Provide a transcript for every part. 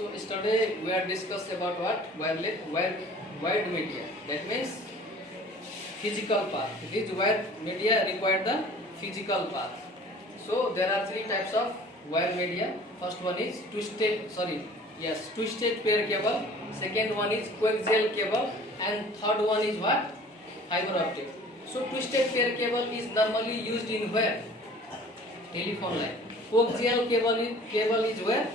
So yesterday we are discussed about what? Wired media. That means physical path. This wired media require the physical path. So there are three types of wired media. First one is twisted pair cable. Second one is coaxial cable, and third one is what? Fiber optic. So twisted pair cable is normally used in where? Telephone line. Coaxial cable is where?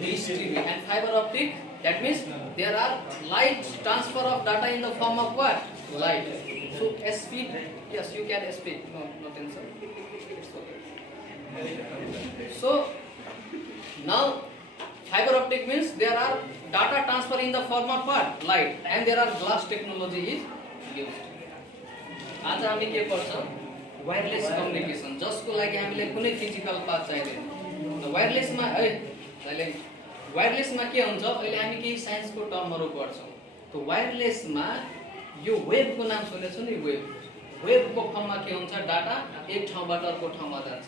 Dish TV. And fiber optic, that means there are light transfer of data in the form of what? Light. So speed, yes, you can speed. No tension. It's okay. So now fiber optic means there are data transfer in the form of what? Light. And there are glass technology is used. आज हामी के पढ्छौं? Wireless communication, जसको लागि हामीले कुनै physical path चाहिँदैन। वायरलेसमा वायरलेसमा के हुन्छ? अहिले हामी केही साइन्सको टर्महरु पढ्छौं। त वायरलेसमा यो वेभको नाम सुनेछौ नि? वेभको फर्ममा के हुन्छ? डाटा एक ठाउँबाट अर्को ठाउँमा जान्छ।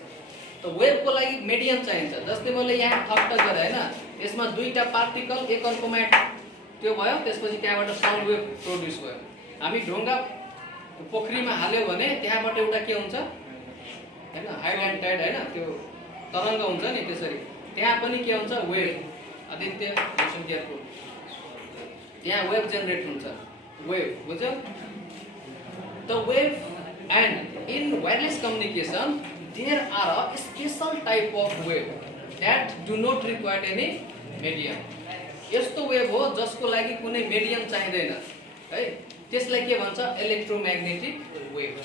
त वेभको लागि मिडियम चाहिन्छ। जस्तै मैले यहाँ थप्ट गरे हैन, यसमा दुईटा पार्टिकल एक अर्कोमा त्यो भयो, त्यसपछि त्यहाँबाट साउन्ड वेभ प्रोड्युस भयो। हामी ढुङ्गा पोखरीमा हाल्यो भने त्यहाँबाट एउटा के हुन्छ हैन, हाइड एन्ड टाइड हैन, त्यो तरंग हुन्छ नि, त्यसरी त्यहाँ पनि के हुन्छ? वेभ। आदित्य लिसन केयरफुल, त्यहाँ वेभ जेनेरेट हुन्छ। वेभ बुझ्यो? The wave and in wireless communication there are a special type of wave that do not require any medium. यस्तो वेभ हो जसको लागि कुनै मिडियम चाहिँदैन है। त्यसलाई के भन्छ? Electromagnetic wave.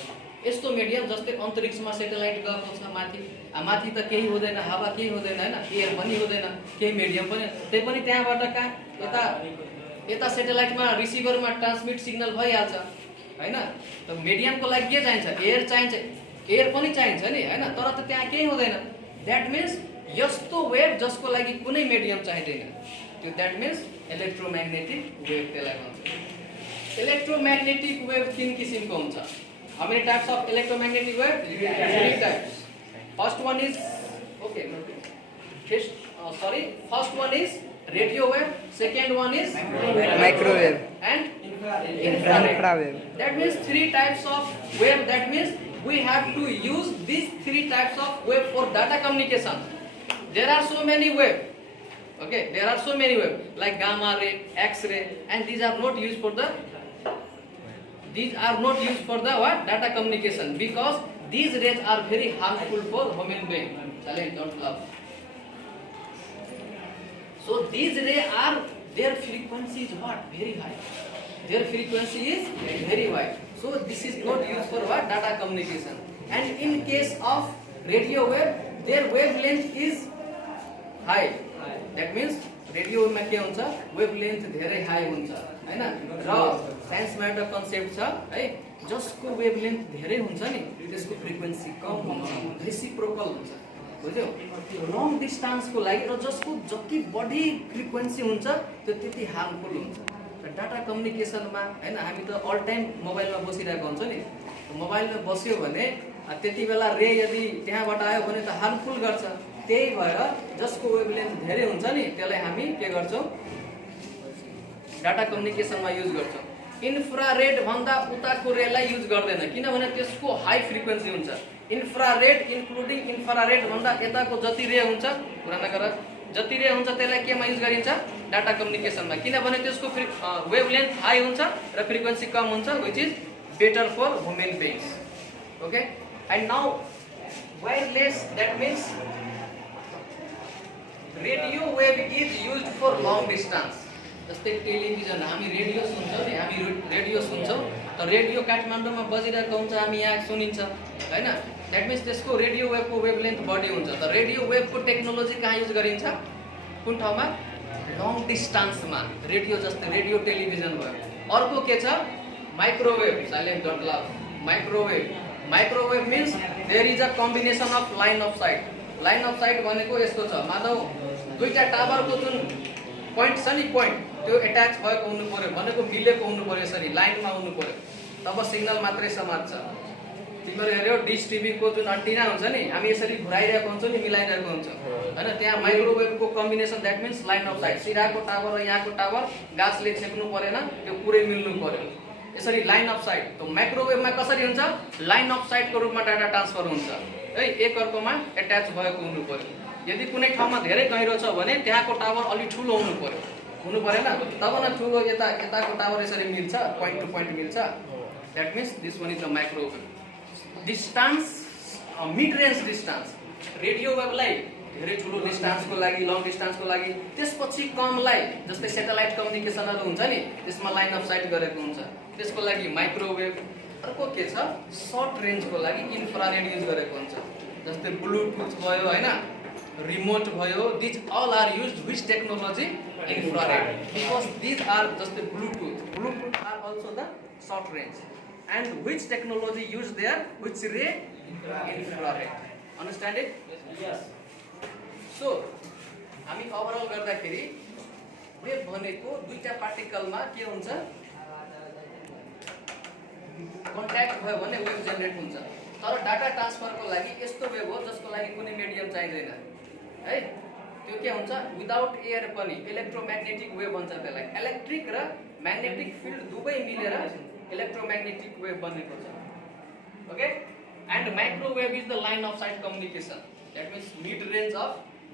यस्तो मिडियम जस्तै अन्तरिक्षमा सेटेलाइट गएको छ माथि, माथि त केही हुँदैन, हावा केही हुँदैन हैन, एयर पनि हुँदैन, केही मिडियम पनि, त्यही पनि त्यहाँबाट यता यता सेटेलाइटमा रिसिभरमा ट्रान्समिट सिग्नल भइहाल्छ हैन। त मिडियमको लागि के चाहिन्छ? एयर चाहिन्छ, एयर पनि चाहिन्छ नि हैन, तर त त्यहाँ केही हुँदैन। दैट मीन्स यस्तो वेभ जसको लागि कुनै मिडियम चाहिँदैन, त्यो दैट मीन्स इलेक्ट्रोम्याग्नेटिक वेभ त्यसलाई भन्छ। इलेक्ट्रोम्याग्नेटिक वेभ तीन किसिमको हुन्छ। How many types of electromagnetic wave? Three types. First one is First one is radio wave. Second one is microwave and infrared. That means three types of wave. That means we have to use these three types of wave for data communication. There are so many wave. Okay, there are so many wave like gamma ray, X-ray, and these are not used for the what? Data communication, because these rays are very harmful for human being. Don't laugh. So these rays are, their frequency is what? Very high. Their frequency is very high. So this is not used for what? Data communication. And in case of radio wave, their wavelength is high. That means radio में के हुन्छ? Wavelength धेरै high हुन्छ हैन। र साइन्समा एउटा concept छ है, जसको वेभलेन्थ धेरै हुन्छ नि त्यसको फ्रिक्वेन्सी कम हुन्छ, रेसिप्रोकल हुन्छ। बुझ्यौ? लङ डिस्टेन्सको लागि र जसको जति बढी फ्रिक्वेन्सी हुन्छ त्यो त्यति हार्मफुल हुन्छ। र डाटा कम्युनिकेसनमा हैन, हामी त अल टाइम मोबाइलमा बसिरहेको हुन्छ नि, मोबाइलमा बस्यो भने त्यति बेला रे यदि त्यहाँबाट आयो भने त हार्मफुल गर्छ। त्यही भएर जसको वेभलेन्थ धेरै हुन्छ नि त्यसलाई हामी के गर्छौं? डाटा कम्युनिकेसनमा युज गर्छौं। इन्फ्रारेड भन्दा उताको रेलाई युज गर्दैन, किनभने त्यसको हाई फ्रिक्वेन्सी हुन्छ। इन्फ्रारेड इन्क्लुडिङ इन्फ्रारेड भन्दा यताको जति रे हुन्छ, कुरा नगर, जति रे हुन्छ त्यसलाई केमा युज गरिन्छ? डाटा कम्युनिकेसनमा, किनभने त्यसको वेभलेन्थ हाई हुन्छ र फ्रिक्वेन्सी कम हुन्छ, which is better for human beings. Okay, and now wireless, that means radio wave is used for long distance. जस्तै टेलिभिजन, हामी रेडियो सुन्छौं नि, हामी रेडियो सुन्छौं, त रेडियो काठमाडौँमा बजिरहेको हुन्छ, हामी यहाँ सुनिन्छ हैन। दैट मीन्स त्यसको रेडियो वेभको वेभलेन्थ बढी हुन्छ। त रेडियो वेभको टेक्नोलोजी कहाँ युज गरिन्छ? कुन ठाउँमा? लङ डिस्टेन्समा। रेडियो जस्तै रेडियो टेलिभिजन भयो। अर्को के छ? Microwave. Silent, don't laugh. Microwave, microwave means there is a combination of line of sight. Line of sight भनेको यस्तो छ, मानौ दुईटा टावरको जुन पोइन्ट छ नि, पोइन्ट त्यो एट्याच भएको हुनु पर्यो, भनेको मिलेको हुनु पर्यो, यसरी लाइनमा हुनु पर्यो, तब सिग्नल मात्रै समात्छ। तिमीहरु हेर्यौ डिश टिभी को जुन एन्टिना हुन्छ नि, हामी यसरी घुराइरहेको हुन्छ नि, मिलाइरहेको हुन्छ, हैन त्यहाँ माइक्रोवेभको combination that means line of sight सिराको टावर र यहाँको टावर गाछले छेक्नु परेन त्यो पुरै मिल्नु पर्यो यसरी लाइन अफ साइट त माइक्रोवेभमा कसरी हुन्छ लाइन अफ साइटको रूपमा डाटा ट्रान्सफर हुन्छ है एक अर्कोमा एट्याच भएको हुनु पर्यो यदि कुनै ठाउँमा धेरै गहिरो छ भने त्यहाँको टावर अलि ठुलो हुनु पर्यो हुनु परेन तब न ठुलो यताको टावर यसरी मिल्छ पोइन्ट टु पोइन्ट मिल्छ that means this one is the microwave distance mid range distance radio वेभलाई धेरै ठुलो डिस्टेन्सको लागि लङ डिस्टेन्सको लागि त्यसपछि कमलाई जस्तै सेटेलाइट कम्युनिकेसनहरु हुन्छ नि त्यसमा लाइन अफ साइट गरेको हुन्छ त्यसको लागि माइक्रोवेभ अर्को के छ सर्ट रेन्जको लागि इन्फ्रारेड युज गरेको हुन्छ जस्तै ब्लुटुथ भयो हैन रिमोट भयो these all are used which technology infrared because these are जस्तै Bluetooth are also the short range and which technology used there which ray infrared understand it yes so हामी overall गर्दाखेरि wave भनेको दुईटा पार्टिकलमा के हुन्छ contact भयो भने wave generate हुन्छ तर डाटा ट्रान्सफरको लागि यस्तो वेभ हो जसको लागि कुनै मिडियम चाहिँदैन है त्यो के हुन्छ विदाउट एयर पनि इलेक्ट्रोम्याग्नेटिक वेभ भन्छ त्यसलाई इलेक्ट्रिक र म्याग्नेटिक फिल्ड दुवै मिलेर electromagnetic wave बनेको छ okay and microwave is the line of sight communication that means mid range of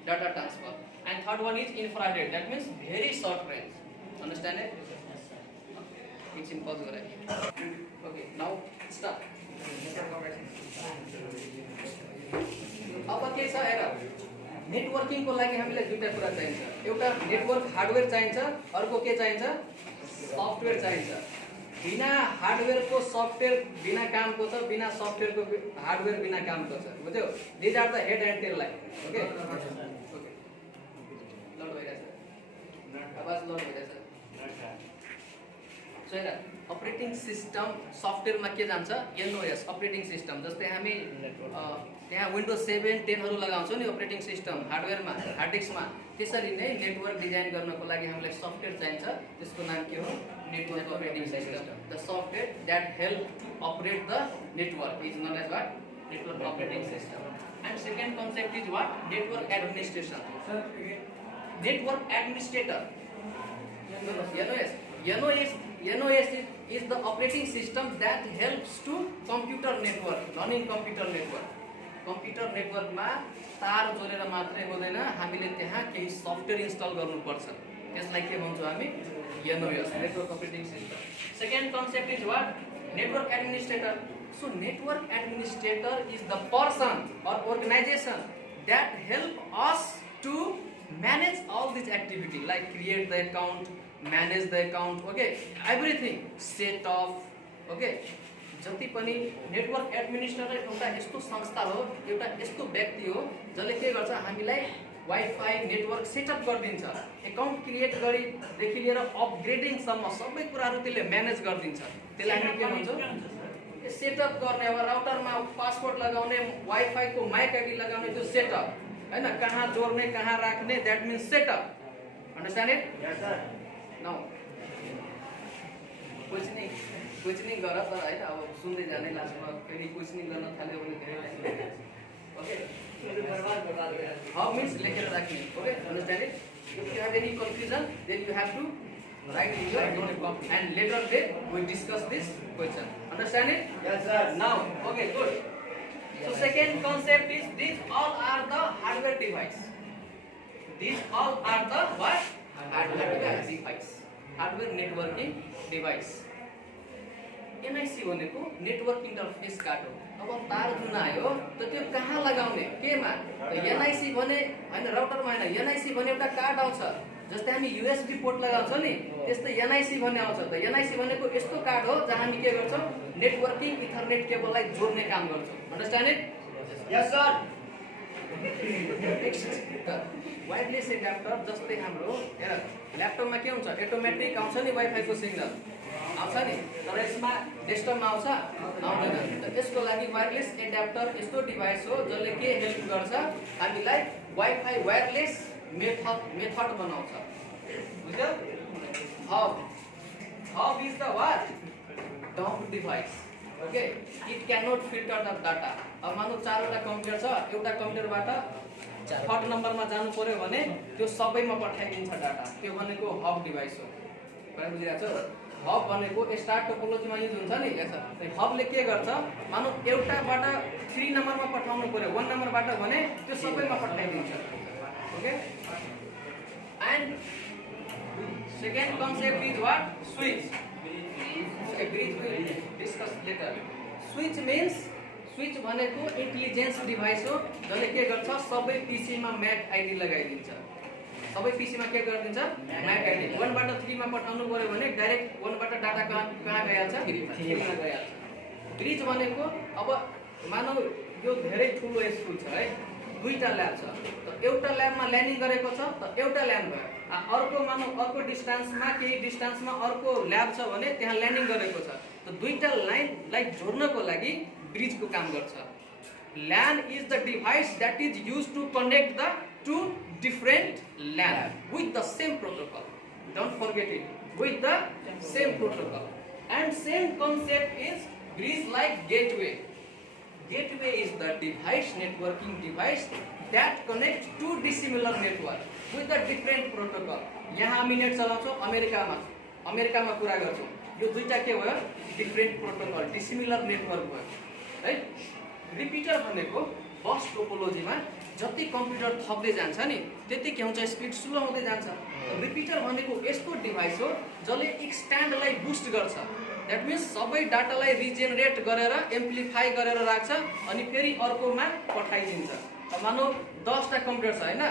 data transfer and third one is infrared that means very short range understand it it's simple गरे okay now start अब के छ हेर networking को लागि हामीलाई दुईटा कुरा चाहिन्छ एउटा नेटवर्क हार्डवेयर चाहिन्छ अर्को के चाहिन्छ सफ्टवेयर चाहिन्छ बिना हार्डवेयर को सफ्टवेयर बिना काम को छ बिना सफ्टवेयर को हार्डवेयर बिना काम को छ बुझ्यौ these are the head and tail line okay okay load भइरहेछ आवाज लोड भइरहेछ सो हेर अपरेटिङ सिस्टम सफ्टवेयरमा के जान्छ एनओएस अपरेटिङ सिस्टम जस्तै हामी त्यहाँ विन्डोज 7 10 हरु लगाउँछौं नि अपरेटिङ सिस्टम हार्डवेयरमा हार्ड डिस्कमा त्यसरी नै नेटवर्क डिजाइन गर्नको लागि हामीलाई सफ्टवेयर चाहिन्छ त्यसको नाम के हो network operating system the software that help to operate the network is known as what network operating system and second concept is what network administration network administrator NOS is the operating system that helps to computer network running computer network मा तार जोडेर मात्रै हुँदैन हामीले त्यहाँ केही software install गर्नुपर्छ त्यसलाई के भन्छौँ हामी NOS network operating system second concept is what network administrator so network administrator is the person or organization that help us to manage all this activity like create the account manage the account okay everything set off okay जति पनि network administrator एउटा यस्तो संस्था हो एउटा यस्तो व्यक्ति हो जसले के गर्छ हामीलाई वाइफाई नेटवर्क सेटअप गरिदिन्छ अकाउन्ट क्रिएट गरी देखि लिएर अपग्रेडिङ सम्म सबै कुराहरु त्यसले म्यानेज गरिदिन्छ त्यसलाई हामी के भन्छौं सेटअप गर्ने अब राउटरमा पासवर्ड लगाउने वाइफाई को माइक आईडी लगाउने त्यो सेटअप हैन कहाँ जोड्ने कहाँ राख्ने that means setup understand it yes sir now क्वेश्चनिङ गर तर हैन अब सुन्दै जाने लास्टमा फेरि क्वेश्चनिङ गर्न थाल्यो भने धेरै टाइम लाग्छ ओके how means लेखेर राख्ने okay understand it if you have any confusion then you have to write in your notebook and later we discuss this question understand it yes sir now okay good so second concept is these all are the hardware device hardware networking device NIC भनेको network interface card हो अब तार जुन आयो त त्यो कहाँ लगाउने केमा NIC भने हैन राउटरमा हैन NIC भने एउटा कार्ड आउँछ जस्तै हामी USB पोर्ट लगाउँछौं नि त्यस्तै NIC भन्ने आउँछ त NIC भनेको यस्तो कार्ड हो जहाँ हामी के गर्छौं नेटवर्किङ इथरनेट केबललाई जोड्ने काम गर्छौं understand it yes sir wireless adapter जस्तै हाम्रो हेर ल्यापटपमा के हुन्छ अटोमेटिक आउँछ नि वाइफाई को सिग्नल आउँछ नि तर यसमा डेस्कटपमा आउँछ आउँदैन त यसको लागि वायरलेस एडाप्टर यस्तो डिभाइस हो जसले के हेल्प गर्छ हामीलाई वाइफाई वायरलेस मेथड बनाउँछ बुझ्यौ hub is the what dumb device okay it can not filter the data अब मानौ चारवटा कम्प्युटर छ एउटा कम्प्युटरबाट थर्ड नम्बरमा जानु पर्यो भने त्यो सबैमा पठाइदिन्छ डाटा। त्यो भनेको हब डिभाइस हो। बुझिरहेको छ? हब भनेको स्टार टोपोलोजीमा युज हुन्छ नि। हबले के गर्छ, मानौ एउटाबाट 3 नम्बरमा पठाउनु पर्यो 1 नम्बरबाट भने त्यो सबैमा पठाइदिन्छ। Okay, and second concept is what? Switch. Discuss later. Switch means, switch भनेको इन्टेलिजेन्स डिभाइस हो जसले के गर्छ, सबै पीसीमा म्याक आइडी लगाइदिन्छ। सबै पीसीमा के गरिदिन्छ? MAC ID. 1 बाट 3 मा पठाउनु पर्यो भने डाइरेक्ट 1 बाट डाटा कहाँ गइहाल्छ? 3 मा गइहाल्छ। ब्रिज भनेको, अब मानौ यो धेरै ठुलो स्कुल छ है, 2टा ल्याब छ, त एउटा ल्याबमा ल्यान्डिङ गरेको छ, त एउटा ल्याब भयो। अर्को मानौ अर्को डिस्टेन्समा, केही डिस्टेन्समा अर्को ल्याब छ भने त्यहाँ ल्यान्डिङ गरेको छ, त 2टा लाइनलाई जोड्नको लागि ब्रिजको काम गर्छ। LAN is the device that is used to connect the two different LAN with the same protocol. Don't forget it, with the same protocol. And same concept is bridge like gateway. Gateway is the device, networking device that connects two dissimilar network with a different protocol. यहाँ हामी net चलाउँछौँ अमेरिकामा कुरा गर्छौँ, यो दुईटा के भयो? डिफरेन्ट प्रोटोकल, डिसिमिलर नेटवर्क भयो है। रिपिटर भनेको बस टोपोलोजीमा जति कम्प्युटर थप्दै जान्छ नि त्यति के हुन्छ, स्पिड स्लो हुँदै जान्छ। रिपिटर भनेको यस्तो डिभाइस हो जसले एक स्ट्यान्डलाई बुस्ट गर्छ। द्याट मिन्स सबै डाटालाई रिजेनेरेट गरेर एम्प्लिफाई गरेर राख्छ अनि फेरि अर्कोमा पठाइदिन्छ। मानौ 10टा कम्प्युटर छ हैन,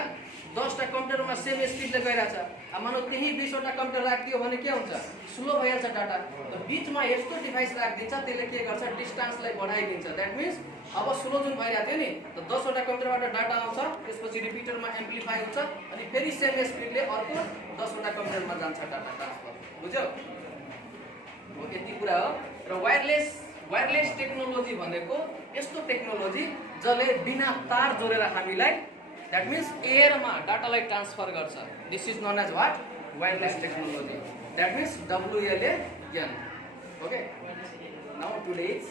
10टा कम्प्युटरमा सेम स्पिडले गइरहेछ। मानौ त्यही 20वटा कम्प्युटर राखिदियो भने के हुन्छ? स्लो भइहाल्छ डाटा। त बीचमा यस्तो डिभाइस राखिदिन्छ, त्यसले के गर्छ? डिस्टेन्सलाई बढाइदिन्छ। द्याट मिन्स अब स्लो जुन भइरहेको थियो नि, त 10वटा कम्प्युटरबाट डाटा आउँछ, त्यसपछि रिपिटरमा एम्प्लिफाई हुन्छ अनि फेरि सेम स्पिडले अर्को 10वटा कम्प्युटरमा जान्छ डाटा ट्रान्सफर। बुझ्यौ? हो, यति कुरा हो। र वायरलेस टेक्नोलोजी भनेको यस्तो टेक्नोलोजी जसले बिना तार जोडेर हामीलाई, द्याट मिन्स एयरमा डाटालाई ट्रान्सफर गर्छ। This is known as what? Wireless technology. That means WLAN। Okay, now today is